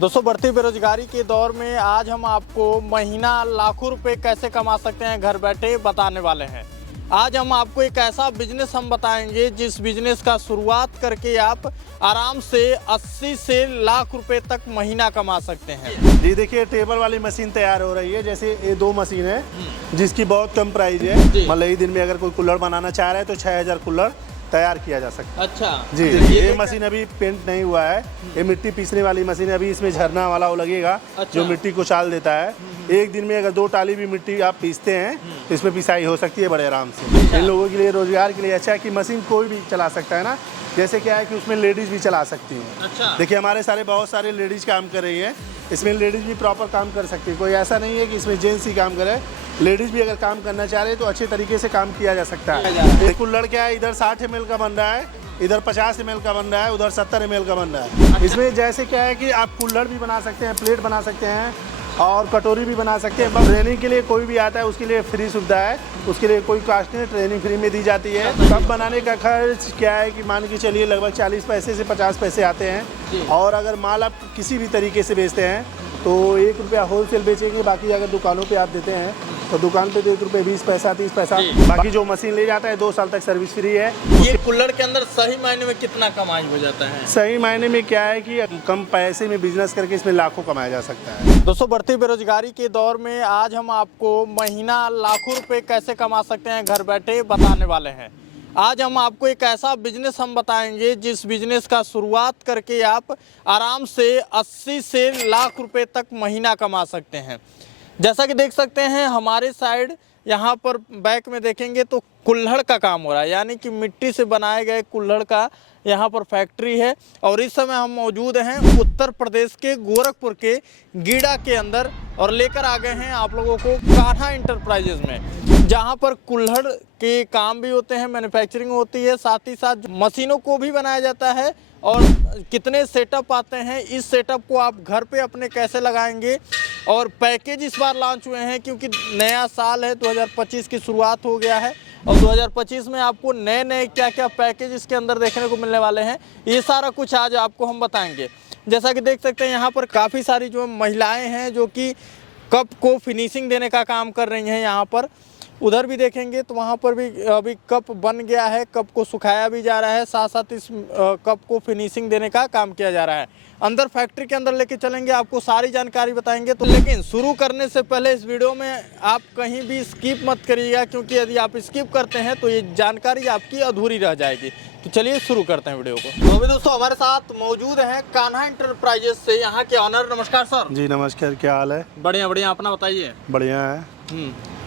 दोस्तों, बढ़ती बेरोजगारी के दौर में आज हम आपको महीना लाखों रुपए कैसे कमा सकते हैं घर बैठे बताने वाले हैं। आज हम आपको एक ऐसा बिजनेस हम बताएंगे जिस बिजनेस का शुरुआत करके आप आराम से 80 से लाख रुपए तक महीना कमा सकते हैं। जी देखिए, टेबल वाली मशीन तैयार हो रही है। जैसे ये 2 मशीन है जिसकी बहुत कम प्राइस है। मतलब एक दिन में अगर कोई कुल्हड़ बनाना चाह रहा है तो 6000 कुल्हड़ तैयार किया जा सकता है। अच्छा जी, ये मशीन अभी पेंट नहीं हुआ है। ये मिट्टी पीसने वाली मशीन है। अभी इसमें झरना वाला वो लगेगा। अच्छा। जो मिट्टी को उछाल देता है। एक दिन में अगर 2 टाली भी मिट्टी आप पीसते हैं तो इसमें पिसाई हो सकती है बड़े आराम से। अच्छा। इन लोगों के लिए रोजगार के लिए अच्छा है कि मशीन कोई भी चला सकता है ना। जैसे क्या है कि उसमें लेडीज भी चला सकती हैं। अच्छा। देखिए, हमारे बहुत सारे लेडीज काम कर रही हैं। इसमें लेडीज भी प्रॉपर काम कर सकती है। कोई ऐसा नहीं है कि इसमें जेंट्स ही काम करे। लेडीज भी अगर काम करना चाह रहे हैं तो अच्छे तरीके से काम किया जा सकता है। कुल्हड़ क्या है, इधर 60 ml का बन रहा है, इधर 50 ml का बन रहा है, उधर 70 ml का बन रहा है। अच्छा। इसमें जैसे क्या है कि आप कुल्हड़ भी बना सकते हैं, प्लेट बना सकते हैं और कटोरी भी बना सकते हैं। ट्रेनिंग के लिए कोई भी आता है उसके लिए फ्री सुविधा है। उसके लिए कोई कास्ट नहीं, ट्रेनिंग फ्री में दी जाती है। कप बनाने का खर्च क्या है कि मान के चलिए लगभग 40 पैसे से 50 पैसे आते हैं। और अगर माल आप किसी भी तरीके से बेचते हैं तो 1 रुपया होलसेल बेचेंगे। बाकी अगर दुकानों पे आप देते हैं तो दुकान पे 1 रुपये 20 पैसा 30 पैसा। बाकी जो मशीन ले जाता है 2 साल तक सर्विस फ्री है। ये कुल्हड़ के अंदर सही मायने में कितना कमाई हो जाता है? सही मायने में क्या है कि कम पैसे में बिजनेस करके इसमें लाखों कमाया जा सकता है। दोस्तों, बढ़ती बेरोजगारी के दौर में आज हम आपको महीना लाखों रुपए कैसे कमा सकते हैं घर बैठे बताने वाले हैं। आज हम आपको एक ऐसा बिजनेस हम बताएंगे जिस बिजनेस का शुरुआत करके आप आराम से 80 से लाख रुपए तक महीना कमा सकते हैं। जैसा कि देख सकते हैं हमारे साइड यहाँ पर बैक में देखेंगे तो कुल्हड़ का काम हो रहा है, यानी कि मिट्टी से बनाए गए कुल्हड़ का यहाँ पर फैक्ट्री है। और इस समय हम मौजूद हैं उत्तर प्रदेश के गोरखपुर के गीडा के अंदर और लेकर आ गए हैं आप लोगों को कान्हा इंटरप्राइजेज में, जहाँ पर कुल्हड़ के काम भी होते हैं, मैन्युफैक्चरिंग होती है, साथ ही साथ मशीनों को भी बनाया जाता है। और कितने सेटअप आते हैं, इस सेटअप को आप घर पे अपने कैसे लगाएंगे। और पैकेज इस बार लॉन्च हुए हैं क्योंकि नया साल है, 2025 की शुरुआत हो गया है और 2025 में आपको नए नए क्या क्या पैकेज इसके अंदर देखने को मिलने वाले हैं, ये सारा कुछ आज आपको हम बताएंगे। जैसा कि देख सकते हैं यहाँ पर काफ़ी सारी जो महिलाएं हैं जो कि कप को फिनिशिंग देने का काम कर रही हैं। यहाँ पर उधर भी देखेंगे तो वहाँ पर भी अभी कप बन गया है, कप को सुखाया भी जा रहा है, साथ साथ इस कप को फिनिशिंग देने का काम किया जा रहा है। अंदर फैक्ट्री के अंदर लेके चलेंगे, आपको सारी जानकारी बताएंगे। तो लेकिन शुरू करने से पहले इस वीडियो में आप कहीं भी स्किप मत करिएगा, क्योंकि यदि आप स्किप करते हैं तो ये जानकारी आपकी अधूरी रह जाएगी। तो चलिए शुरू करते हैं वीडियो को। तो अभी दोस्तों हमारे साथ मौजूद हैं कान्हा इंटरप्राइजेज से यहाँ के ऑनर। नमस्कार सर। जी नमस्कार, क्या हाल है? बढ़िया बढ़िया, अपना बताइए। बढ़िया है।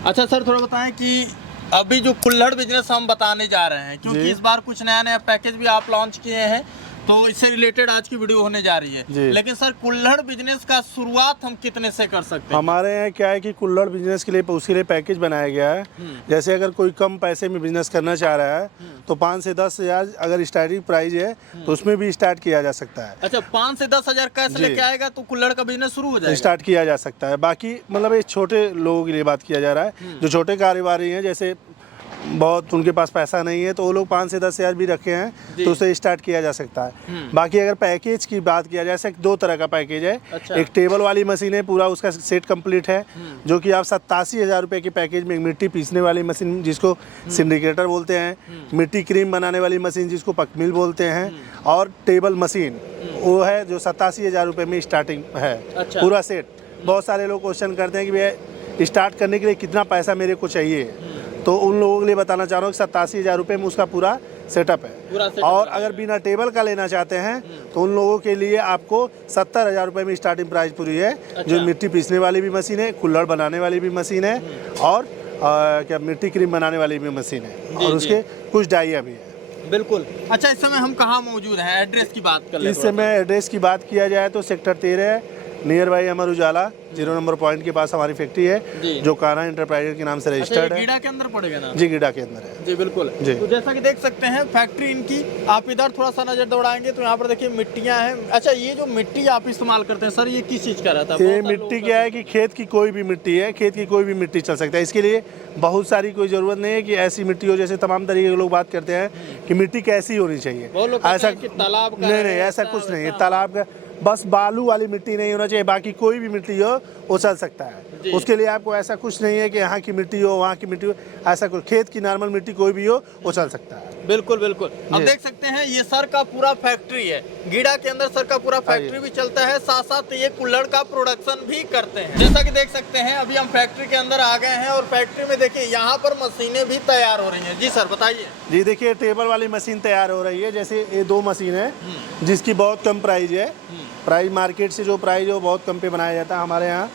अच्छा सर, थोड़ा बताएं कि अभी जो कुल्हड़ बिजनेस हम बताने जा रहे हैं, क्योंकि इस बार कुछ नया नया पैकेज भी आप लॉन्च किए हैं, तो इससे रिलेटेड आज की वीडियो होने जा रही है। लेकिन सर, कुल्हड़ बिजनेस का शुरुआत हम कितने से कर सकते हैं? हमारे यहाँ क्या है कि कुल्हड़ बिजनेस के लिए उसके लिए पैकेज बनाया गया है। जैसे अगर कोई कम पैसे में बिजनेस करना चाह रहा है तो 5 से 10 हज़ार अगर स्टार्टिंग प्राइस है तो उसमें भी स्टार्ट किया जा सकता है। अच्छा, 5 से 10 हज़ार कैसे लेके आएगा तो कुल्हड़ का बिजनेस शुरू हो जाएगा? स्टार्ट किया जा सकता है। बाकी मतलब ये छोटे लोगों के लिए बात किया जा रहा है, जो छोटे कारोबारी हैं, जैसे बहुत उनके पास पैसा नहीं है तो वो लोग 5 से 10 हज़ार भी रखे हैं तो उसे स्टार्ट किया जा सकता है। बाकी अगर पैकेज की बात किया जाए, 2 तरह का पैकेज है। अच्छा। एक टेबल वाली मशीन है, पूरा उसका सेट कंप्लीट है, जो कि आप 87,000 रुपये के पैकेज में मिट्टी पीसने वाली मशीन जिसको सिंडिकेटर बोलते हैं, मिट्टी क्रीम बनाने वाली मशीन जिसको पकमिल बोलते हैं, और टेबल मशीन वो है जो 87,000 रुपये में स्टार्टिंग है। अच्छा। पूरा सेट। बहुत सारे लोग क्वेश्चन करते हैं कि भैया स्टार्ट करने के लिए कितना पैसा मेरे को चाहिए, तो उन लोगों के लिए बताना चाह रहा हूँ कि 87,000 रुपये में उसका पूरा सेटअप है। और अगर बिना टेबल का लेना चाहते हैं तो उन लोगों के लिए आपको 70,000 रुपये में स्टार्टिंग प्राइस पूरी है। अच्छा। जो मिट्टी पीसने वाली भी मशीन है, कुल्हड़ बनाने वाली भी मशीन है, और क्या मिट्टी क्रीम बनाने वाली भी मशीन है, और उसके कुछ डाइया भी है। बिल्कुल। अच्छा, इस समय हम कहाँ मौजूद हैं, एड्रेस की बात कर लें। इस समय एड्रेस की बात किया जाए तो sector 13 near by Amar Ujala 0 number point के पास हमारी फैक्ट्री है, जो कान्हा इंटरप्राइजेज के नाम से रजिस्टर्ड है। गीडा के अंदर पड़ेगा ना? जी, गीडा के अंदर है। जी बिल्कुल जी। तो जैसा कि देख सकते हैं फैक्ट्री इनकी, आप इधर थोड़ा सा नजर दौड़ाएंगे तो यहाँ पर देखिए मिट्टियाँ हैं। अच्छा, ये जो मिट्टी आप इस्तेमाल करते हैं सर, ये किस चीज़ का रहता है? ये मिट्टी क्या है कि खेत की कोई भी मिट्टी है, खेत की कोई भी मिट्टी चल सकता है। इसके लिए बहुत सारी कोई ज़रूरत नहीं है कि ऐसी मिट्टी हो, जैसे तमाम तरीके के लोग बात करते हैं कि मिट्टी कैसी होनी चाहिए। ऐसा तालाब का नहीं, ऐसा कुछ नहीं है। तालाब का बस बालू वाली मिट्टी नहीं होना चाहिए, बाकी कोई भी मिट्टी हो वो चल सकता है। उसके लिए आपको ऐसा कुछ नहीं है कि यहाँ की मिट्टी हो वहाँ की मिट्टी हो, ऐसा कुछ खेत की नॉर्मल मिट्टी कोई भी हो वो चल सकता है। बिल्कुल बिल्कुल। अब देख सकते हैं ये सर का पूरा फैक्ट्री है, गीड़ा के अंदर सर का पूरा फैक्ट्री भी चलता है, साथ साथ ये कुल्हड़ का प्रोडक्शन भी करते हैं। जैसा कि देख सकते हैं अभी हम फैक्ट्री के अंदर आ गए हैं और फैक्ट्री में देखिए यहाँ पर मशीनें भी तैयार हो रही हैं। जी सर बताइए। जी देखिए टेबल वाली मशीन तैयार हो रही है, जैसे ये 2 मशीन है जिसकी बहुत कम प्राइस है। प्राइस मार्केट से जो प्राइस है वो बहुत कम पे बनाया जाता है हमारे यहाँ।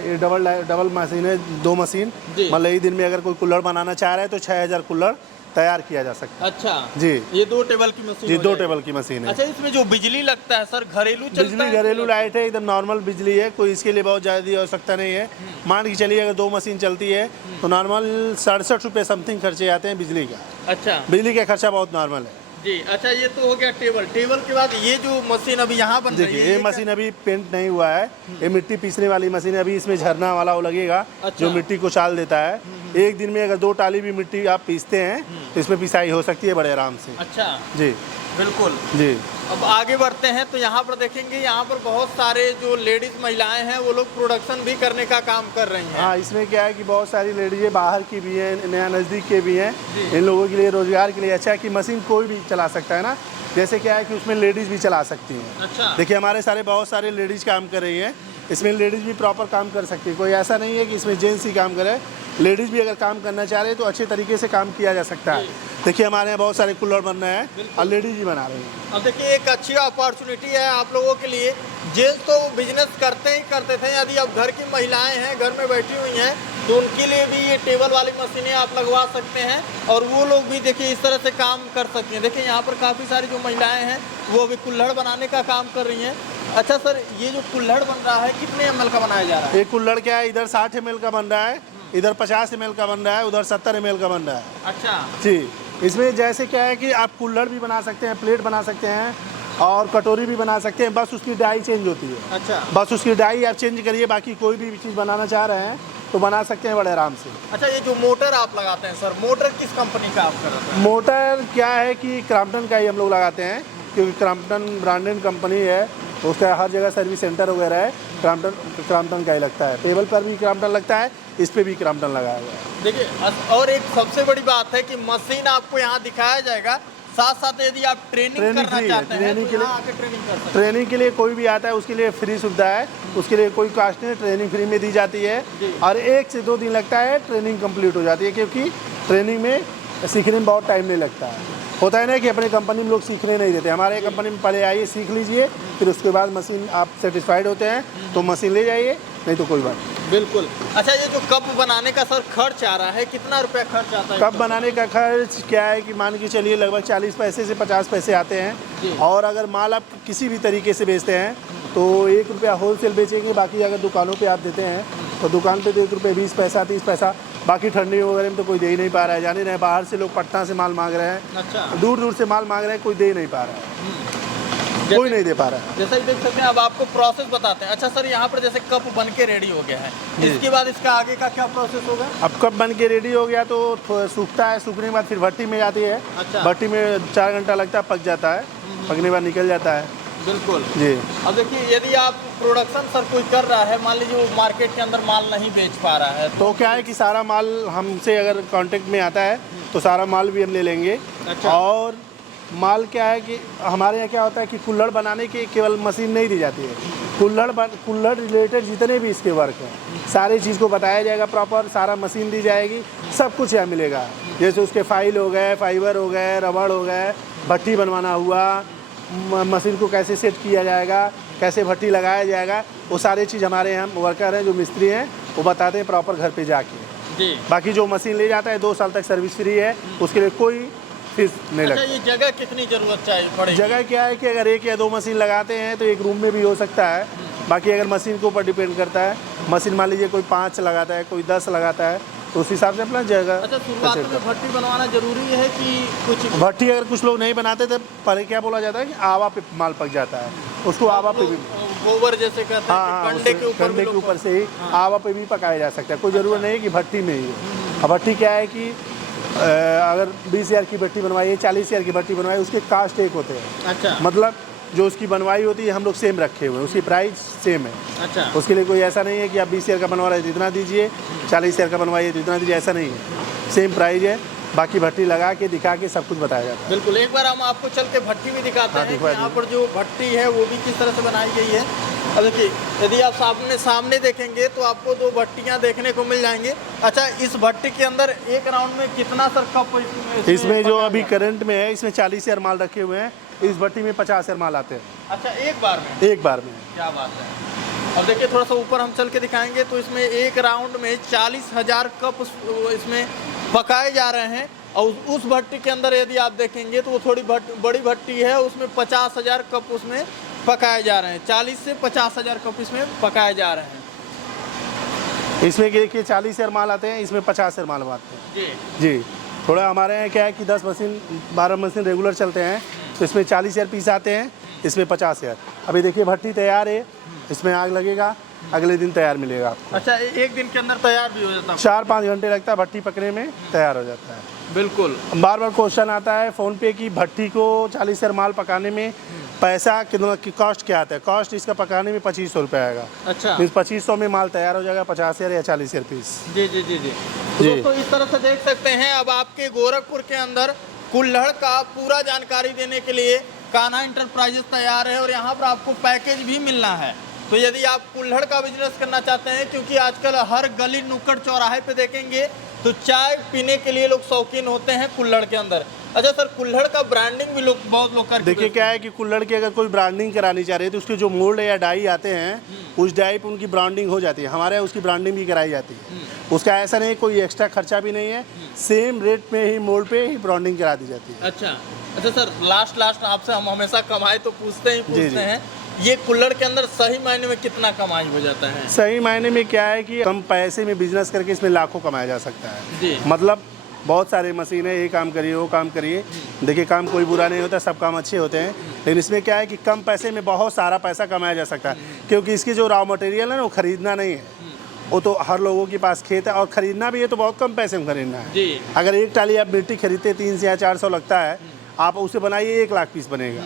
ये डबल मशीन है, 2 मशीन, मतलब एक दिन में अगर कोई कुल्हड़ बनाना चाह रहा है तो 6000 कुल्हड़ तैयार किया जा सकता है। अच्छा जी, ये 2 टेबल की मशीन। जी 2 टेबल की मशीन है। अच्छा इसमें जो बिजली लगता है सर घरेलू चलता बिजली है? घरेलू लाइट है, एकदम नॉर्मल बिजली है, कोई इसके लिए बहुत ज़्यादा आवश्यकता नहीं है। मान के चलिए अगर 2 मशीन चलती है तो नॉर्मल 67 रुपये समथिंग खर्चे आते हैं बिजली का। अच्छा बिजली का खर्चा बहुत नॉर्मल है जी। अच्छा ये तो हो गया टेबल। टेबल के बाद ये जो मशीन अभी यहाँ बन रही देखिए है ये मशीन अभी पेंट नहीं हुआ है, ये मिट्टी पीसने वाली मशीन है। अभी इसमें झरना वाला वो लगेगा जो मिट्टी को चाल देता है। एक दिन में अगर 2 टाली भी मिट्टी आप पीसते हैं तो इसमें पिसाई हो सकती है बड़े आराम से। अच्छा जी बिल्कुल जी। अब आगे बढ़ते हैं तो यहाँ पर देखेंगे यहाँ पर बहुत सारे जो लेडीज महिलाएं हैं वो लोग प्रोडक्शन भी करने का काम कर रही हैं। हाँ इसमें क्या है कि बहुत सारी लेडीज़ें बाहर की भी हैं, नया नज़दीक के भी हैं। इन लोगों के लिए रोजगार के लिए अच्छा है कि मशीन कोई भी चला सकता है ना। जैसे क्या है कि उसमें लेडीज़ भी चला सकती हैं। अच्छा देखिए हमारे बहुत सारे लेडीज़ काम कर रही हैं, इसमें लेडीज़ भी प्रॉपर काम कर सकती है। कोई ऐसा नहीं है कि इसमें जेंट्स ही काम करे, लेडीज़ भी अगर काम करना चाह रहे हैं तो अच्छे तरीके से काम किया जा सकता है। देखिए हमारे यहाँ बहुत सारे कुल्हड़ बन रहे हैं और लेडीज़ ही बना रही हैं। अब देखिए एक अच्छी अपॉर्चुनिटी है आप लोगों के लिए। जेंट्स तो बिजनेस करते ही करते थे, यदि अब घर की महिलाएं हैं घर में बैठी हुई हैं तो उनके लिए भी ये टेबल वाली मशीनें आप लगवा सकते हैं और वो लोग भी देखिए इस तरह से काम कर सकती हैं। देखिए यहाँ पर काफ़ी सारी जो महिलाएं हैं वो अभी कुल्हड़ बनाने का काम कर रही हैं। अच्छा सर ये जो कुल्हड़ बन रहा है कितने ml का बनाया जा रहा है? एक कुल्हड़ क्या है, इधर 60 ml का बन रहा है, इधर 50 ml का बन रहा है, उधर 70 ml का बन रहा है। अच्छा जी इसमें जैसे क्या है कि आप कुल्हड़ भी बना सकते हैं, प्लेट बना सकते हैं और कटोरी भी बना सकते हैं, बस उसकी डाई चेंज होती है। अच्छा बस उसकी डाई आप चेंज करिए, बाकी कोई भी चीज़ बनाना चाह रहे हैं तो बना सकते हैं बड़े आराम से। अच्छा ये जो मोटर आप लगाते हैं सर, मोटर किस कंपनी का आप करते हैं? मोटर क्या है कि क्रॉम्पटन का ही हम लोग लगाते हैं, क्योंकि क्रॉम्पटन ब्रांडेड कंपनी है, उसका हर जगह सर्विस सेंटर वगैरह है। क्रॉम्पटन का ही लगता है, टेबल पर भी क्रॉम्पटन लगता है, इस पे भी क्रॉम्पटन लगाया गया है। देखिए और एक सबसे बड़ी बात है कि मशीन आपको यहाँ दिखाया जाएगा, साथ साथ यदि आप ट्रेनिंग करना फ्री है, चाहते हैं ट्रेनिंग तो के लिए यहाँ आके ट्रेनिंग कर सकते ट्रेनिंग के लिए कोई भी आता है उसके लिए फ्री सुविधा है, उसके लिए कोई कास्ट नहीं, ट्रेनिंग फ्री में दी जाती है और 1 से 2 दिन लगता है ट्रेनिंग कंप्लीट हो जाती है, क्योंकि ट्रेनिंग में सीखने में बहुत टाइम नहीं लगता है। होता है ना कि अपनी कंपनी में लोग सीखने नहीं देते, हमारे कंपनी में पहले आइए सीख लीजिए, फिर उसके बाद मशीन आप सेटिस्फाइड होते हैं तो मशीन ले जाइए, नहीं तो कोई बात नहीं। बिल्कुल। अच्छा ये जो कप बनाने का सर खर्च आ रहा है, कितना रुपया खर्च आता है? कप बनाने का खर्च क्या है कि मान के चलिए लगभग 40 पैसे से 50 पैसे आते हैं, और अगर माल आप किसी भी तरीके से बेचते हैं तो 1 रुपया होलसेल बेचेंगे, बाकी अगर दुकानों पे आप देते हैं तो दुकान पे तो 1 रुपये 20 पैसा 30 पैसा, बाकी ठंडी वगैरह में तो कोई दे ही नहीं पा रहा है। जाने रहे बाहर से लोग पटना से माल मांग रहे हैं, अच्छा दूर दूर से माल मांग रहे हैं, कोई दे नहीं पा रहा है, कोई नहीं दे पा रहा है। जैसा कि देख सकते हैं अब आपको प्रोसेस बताते हैं। अच्छा सर यहाँ पर जैसे कप बन के रेडी हो गया है, इसके बाद इसका आगे का क्या प्रोसेस होगा? अब कप बन के रेडी हो गया तो सूखता है, सूखने के बाद फिर भट्टी में जाती है। अच्छा। भट्टी में 4 घंटा लगता है, पक जाता है, पकने के बाद निकल जाता है। बिल्कुल जी। अब देखिए यदि आप प्रोडक्शन सर कोई कर रहा है, मान लीजिए वो मार्केट के अंदर माल नहीं बेच पा रहा है तो क्या है कि सारा माल हमसे अगर कांटेक्ट में आता है तो सारा माल भी हम ले लेंगे। अच्छा। और माल क्या है कि हमारे यहाँ क्या होता है कि कुल्हड़ बनाने की केवल मशीन नहीं दी जाती है, कुल्हड़ रिलेटेड जितने भी इसके वर्क हैं सारी चीज़ को बताया जाएगा, प्रॉपर सारा मशीन दी जाएगी, सब कुछ यहाँ मिलेगा। जैसे उसके फाइल हो गए, फाइबर हो गए, रबड़ हो गए, भट्टी बनवाना हुआ, मशीन को कैसे सेट किया जाएगा, कैसे भट्टी लगाया जाएगा, वो सारी चीज़ हमारे यहाँ वर्कर हैं जो मिस्त्री हैं वो बताते हैं प्रॉपर घर पे जाके। जी। बाकी जो मशीन ले जाता है 2 साल तक सर्विस फ्री है, उसके लिए कोई फीस नहीं अच्छा लगता। ये जगह कितनी जरूरत चाहिए पड़ेगी? जगह क्या है कि अगर 1 या 2 मशीन लगाते हैं तो एक रूम में भी हो सकता है, बाकी अगर मशीन के ऊपर डिपेंड करता है। मशीन मान लीजिए कोई 5 लगाता है, कोई 10 लगाता है, तो उस हिसाब से अपना जगह। अच्छा शुरुआत में भट्टी बनवाना जरूरी है कि कुछ? भट्टी अगर कुछ लोग नहीं बनाते तो पहले क्या बोला जाता है कि आवा पे माल पक जाता है, उसको आवा पे भी, गोबर जैसे कहते हैं हाँ, कंडे के ऊपर कंडे के ऊपर से ही आवा पे भी पकाया जा सकता है, कोई ज़रूरत नहीं है कि भट्टी में ही हो। अब भट्टी क्या है कि अगर 20,000 की भट्टी बनवाई है, 40,000 की भट्टी बनवाई, उसके कास्ट एक होते हैं। अच्छा। मतलब जो उसकी बनवाई होती है हम लोग सेम रखे हुए हैं, उसकी प्राइस सेम है। अच्छा, उसके लिए कोई ऐसा नहीं है कि आप 20,000 का बनवा रहे हैं तो इतना दीजिए, 40,000 का बनवाइए तो इतना दीजिए, ऐसा नहीं है। सेम प्राइस है। बाकी भट्टी लगा के दिखा के सब कुछ बताया जाता है। बिल्कुल। एक बार हम आपको चल के भट्टी भी दिखाते हैं कि यहाँ पर जो भट्टी है वो भी किस तरह से बनाई गई है। अब देखिए, यदि आप सामने देखेंगे तो आपको 2 भट्टियाँ देखने को मिल जाएंगी। अच्छा, इस भट्टी के अंदर एक राउंड में कितना सर कप इसमें जो अभी करंट में है इसमें 40,000 माल रखे हुए हैं, इस भट्टी में 50,000 माल आते हैं। अच्छा, एक बार में? एक बार में। क्या बात है। अब देखिए, थोड़ा सा ऊपर हम चल के दिखाएंगे तो इसमें एक राउंड में 40,000 कप इसमें पकाए जा रहे हैं। और उस भट्टी के अंदर यदि आप देखेंगे तो वो थोड़ी बड़ी भट्टी है, उसमें 50,000 कप उसमें पकाए जा रहे हैं। 40 से 50,000 कप इसमें पकाए जा रहे हैं। इसमें देखिए 40,000 माल आते हैं, इसमें 50,000 माल आते हैं। जी जी, थोड़ा हमारे यहाँ क्या है कि 10 मशीन 12 मशीन रेगुलर चलते हैं, तो इसमें 40,000 पीस आते हैं, इसमें 50,000। अभी देखिए भट्टी तैयार है, इसमें आग लगेगा, अगले दिन तैयार मिलेगा आपको। अच्छा, एक दिन के अंदर तैयार भी हो जाता है? 4-5 घंटे लगता है भट्टी पकने में, तैयार हो जाता है। बिल्कुल। बार बार क्वेश्चन आता है फ़ोन पे कि भट्टी को 40,000 माल पकाने में पैसा कितना की कॉस्ट क्या आता है। कॉस्ट इसका पकाने में 2500 रुपये आएगा। अच्छा, इस 2500 में माल तैयार हो जाएगा 50,000 या 40,000 पीस। जी जी जी जी। तो दोस्तों इस तरह से देख सकते हैं, अब आपके गोरखपुर के अंदर कुल्हड़ का पूरा जानकारी देने के लिए कान्हा इंटरप्राइजेस तैयार है और यहाँ पर आपको पैकेज भी मिलना है। तो यदि आप कुल्हड़ का बिजनेस करना चाहते हैं, क्योंकि आजकल हर गली नुक्कड़ चौराहे पे देखेंगे तो चाय पीने के लिए लोग शौकीन होते हैं कुल्हड़ के अंदर। अच्छा सर, कुल्हड़ का ब्रांडिंग भी बहुत लोग करके देखिए क्या है कि कुल्हड़ की अगर कोई ब्रांडिंग करानी चाह रहे हैं तो उसके जो मोल्ड या डाई आते हैं उस डाई पर उनकी ब्रांडिंग हो जाती है। हमारे यहाँ उसकी ब्रांडिंग भी कराई जाती है। उसका ऐसा नहीं, कोई एक्स्ट्रा खर्चा भी नहीं है, सेम रेट में ही मोल्ड पे ही ब्रांडिंग करा दी जाती है। अच्छा सर, लास्ट आपसे हम हमेशा कमाई तो पूछते हैं, ये कुल्हड़ के अंदर सही मायने में कितना कमाई हो जाता है? सही मायने में क्या है कि कम पैसे में बिजनेस करके इसमें लाखों कमाया जा सकता है जी। मतलब बहुत सारे मशीन है, ये काम करिए वो काम करिए। देखिए काम कोई बुरा नहीं होता, सब काम अच्छे होते हैं, लेकिन इसमें क्या है कि कम पैसे में बहुत सारा पैसा कमाया जा सकता है। क्योंकि इसकी जो रॉ मटेरियल है ना वो खरीदना नहीं है, वो तो हर लोगों के पास खेत है, और खरीदना भी है तो बहुत कम पैसे में खरीदना है जी। अगर एक टाली आप मिट्टी खरीदते 300 या 400 लगता है, आप उसे बनाइए 1 लाख पीस बनेगा।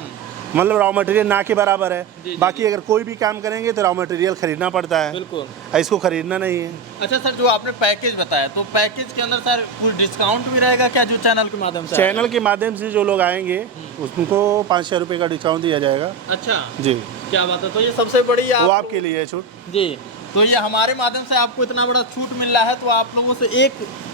मतलब रॉ मटेरियल ना के बराबर है। बाकी अगर कोई भी काम करेंगे तो रॉ मटेरियल खरीदना पड़ता है, बिल्कुल, इसको खरीदना नहीं है। अच्छा सर, जो आपने पैकेज बताया तो पैकेज के अंदर सर कुछ डिस्काउंट भी रहेगा क्या, जो चैनल के माध्यम से? चैनल के माध्यम से जो लोग आएंगे उनको 500 रुपये का डिस्काउंट दिया जाएगा। अच्छा जी, क्या बात है। तो ये सबसे बड़ी वो आपके लिए है छूट जी। तो ये हमारे माध्यम से आपको इतना बड़ा छूट मिल रहा है, तो आप लोगों से एक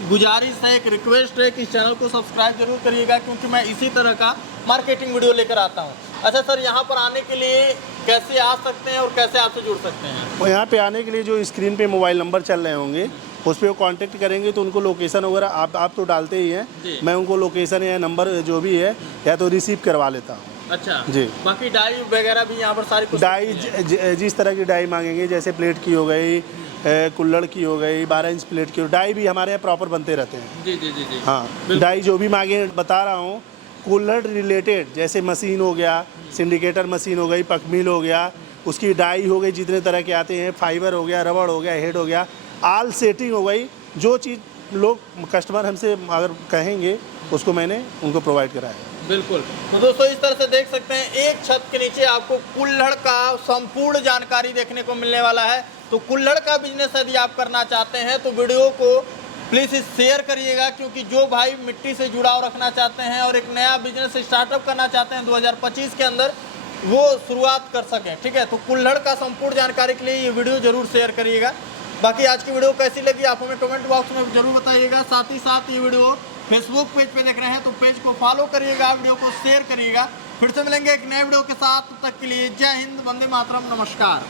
गुजारिश है, एक रिक्वेस्ट है कि इस चैनल को सब्सक्राइब जरूर करिएगा, क्योंकि मैं इसी तरह का मार्केटिंग वीडियो लेकर आता हूँ। अच्छा सर, यहाँ पर आने के लिए कैसे आ सकते हैं और कैसे आपसे जुड़ सकते हैं? और यहाँ पे आने के लिए जो स्क्रीन पे मोबाइल नंबर चल रहे होंगे उस पर वो कॉन्टेक्ट करेंगे तो उनको लोकेशन वगैरह आप तो डालते ही हैं, मैं उनको लोकेशन या नंबर जो भी है या तो रिसीव करवा लेता हूँ। अच्छा जी। बाकी डाई वगैरह भी यहाँ पर सारी कुछ डाई जिस तरह की डाई मांगेंगे, जैसे प्लेट की हो गई, कुल्हड़ की हो गई, 12 इंच प्लेट की, डाई भी हमारे यहाँ प्रॉपर बनते रहते हैं। जी जी जी जी। हाँ, डाई जो भी मांगे बता रहा हूँ, कुल्हड़ रिलेटेड जैसे मशीन हो गया, सिंडिकेटर मशीन हो गई, पकमिल हो गया, उसकी डाई हो गई, जितने तरह के आते हैं, फाइबर हो गया, रबड़ हो गया, हेड हो गया, आल सेटिंग हो गई, जो चीज़ लोग कस्टमर हमसे अगर कहेंगे उसको मैंने उनको प्रोवाइड कराया। बिल्कुल। तो दोस्तों इस तरह से देख सकते हैं, एक छत के नीचे आपको कुल्हड़ का संपूर्ण जानकारी देखने को मिलने वाला है। तो कुल्हड़ का बिजनेस यदि आप करना चाहते हैं तो वीडियो को प्लीज़ शेयर करिएगा, क्योंकि जो भाई मिट्टी से जुड़ाव रखना चाहते हैं और एक नया बिजनेस स्टार्टअप करना चाहते हैं 2025 के अंदर, वो शुरुआत कर सकें। ठीक है, तो कुल्हड़ का संपूर्ण जानकारी के लिए ये वीडियो जरूर शेयर करिएगा। बाकी आज की वीडियो कैसी लगी आप हमें कमेंट बॉक्स में जरूर बताइएगा। साथ ही साथ ये वीडियो फेसबुक पेज पे देख रहे हैं तो पेज को फॉलो करिएगा, वीडियो को शेयर करिएगा। फिर से मिलेंगे एक नए वीडियो के साथ, तब तक के लिए जय हिंद, वंदे मातरम, नमस्कार।